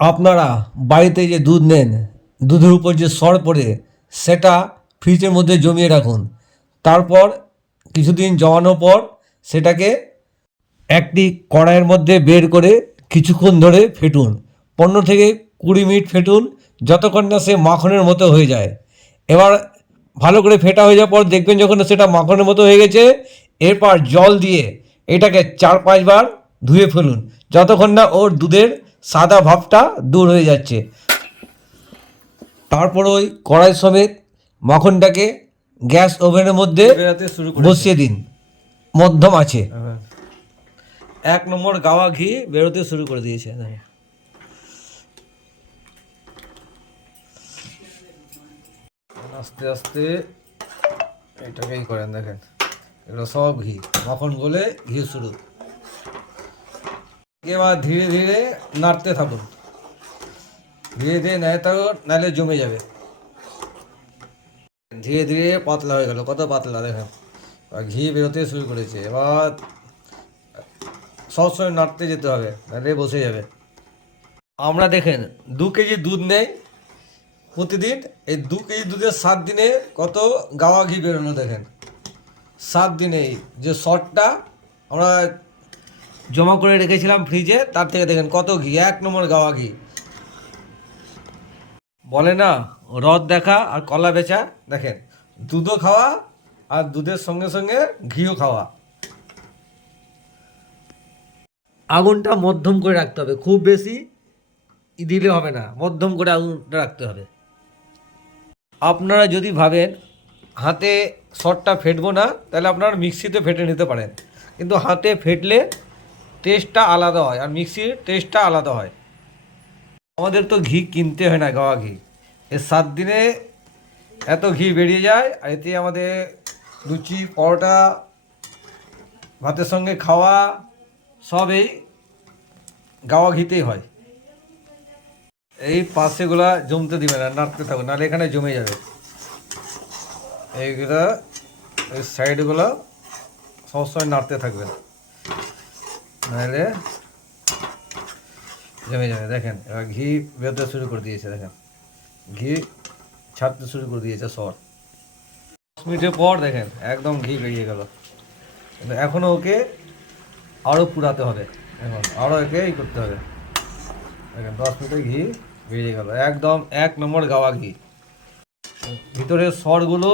আপনারা বাড়িতে যে দুধ নেন, দুধের উপর যে সর পড়ে, সেটা ফ্রিজের মধ্যে জমিয়ে রাখুন। তারপর কিছুদিন জমানোর পর সেটাকে একটি কড়াইয়ের মধ্যে বের করে কিছুক্ষণ ধরে ফেটুন। পনেরো থেকে কুড়ি মিনিট ফেটুন, যতক্ষণ না সে মাখনের মতো হয়ে যায়। এবার ভালো করে ফেটা হয়ে যাওয়ার পর দেখবেন যখন সেটা মাখনের মতো হয়ে গেছে, এরপর জল দিয়ে এটাকে চার পাঁচবার ধুয়ে ফেলুন। যতক্ষণ না ওর দুধের সাদা ভাবটা দূর হয়ে যাচ্ছে। তারপর ওই কড়াই সমেত মাখনটাকে গ্যাস ওভেনের মধ্যে বেরাতে শুরু বসিয়ে দিন। মধ্যম আছে। এক নম্বর গাওয়া ঘি বেরোতে শুরু করে দিয়েছে। দেখো। আস্তে আস্তে এটাকেই করেন দেখেন। এগুলো সব ঘি। মাখন গলে ঘি শুরু। এবার ধীরে ধীরে নাড়তে থাকুন ধীরে ধীরে নেয় থাকুন নাহলে জমে যাবে ধীরে ধীরে পাতলা হয়ে গেল কত পাতলা দেখেন ঘি বেরোতে শুরু করেছে এবার সবসময় নাড়তে যেতে হবে নাহলে বসে যাবে আমরা দেখেন দু কেজি দুধ নেই প্রতিদিন এই দু কেজি দুধের সাত দিনে কত গাওয়া ঘি বেরোনো দেখেন সাত দিনে যে শটটা আমরা জমা করে রেখেছিলাম ফ্রিজে তার থেকে দেখেন কত ঘি, এক নম্বর গাওয়া ঘি। বলে না রদ দেখা আর কলা বেচা, দেখেন, দুধও খাওয়া আর দুধের সঙ্গে সঙ্গে ঘিও খাওয়া। আগুনটা মধ্যম করে রাখতে হবে, খুব বেশি দিলে হবে না, মধ্যম করে আগুনটা রাখতে হবে। আপনারা যদি ভাবেন হাতে শটটা ফেটবো না, তাহলে আপনারা মিক্সিতে ফেটে নিতে পারেন। কিন্তু হাতে ফেটলে টেস্টটা আলাদা হয় আর মিক্সির টেস্টটা আলাদা হয়। আমাদের তো ঘি কিনতে হয় না গাওয়া ঘি। এর সাত দিনে এত ঘি বেরিয়ে যায় আর এতে আমাদের লুচি, পরোটা, ভাতের সঙ্গে খাওয়া সব এই গাওয়া ঘিতেই হয়। এই পাশেগুলা জমতে দিবে না, নাড়তে থাকবে নাহলে এখানে জমে যাবে। এইগুলা, এই সাইডগুলো সবসময় নাড়তে থাকবেন নাহলে জমে যাবে, দেখেন। এবার ঘি বেরোতে শুরু করে দিয়েছে, দেখেন। ঘি ছাড়তে শুরু করে দিয়েছে, সর। দশ মিনিটের পর, দেখেন, একদম ঘি বেরিয়ে গেল। কিন্তু এখনও ওকে আরও পুরাতে হবে। এখন আরও একে ই করতে হবে। দেখেন, দশ মিনিটে ঘি বেরিয়ে গেল। একদম এক নম্বর গাওয়া ঘি। ভিতরের স্বরগুলো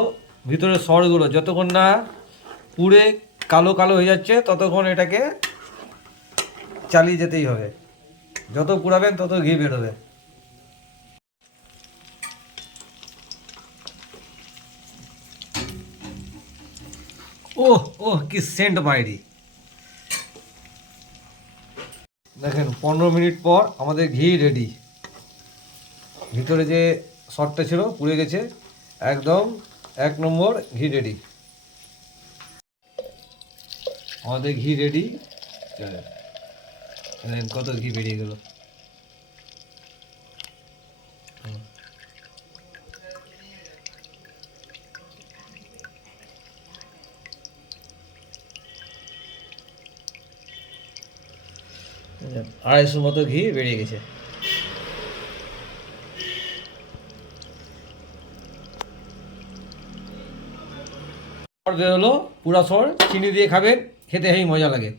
ভিতরের স্বরগুলো যতক্ষণ না পুড়ে কালো কালো হয়ে যাচ্ছে, ততক্ষণ এটাকে চালিয়ে যেতেই হবে। যত পুড়াবেন, তত ঘি বেরোবে। ওহ ওহ, কি সেন্ট মাইরি। দেখেন, পনেরো মিনিট পর আমাদের ঘি রেডি ভিতরে যে শটটা ছিল, পুড়ে গেছে। একদম এক নম্বর ঘি রেডি আমাদের ঘি রেডি কত ঘি বেরিয়ে গেল? আড়াইশো মতো ঘি বেরিয়ে গেছে। পুরা সর চিনি দিয়ে খাবেন খেতে হেই মজা লাগে।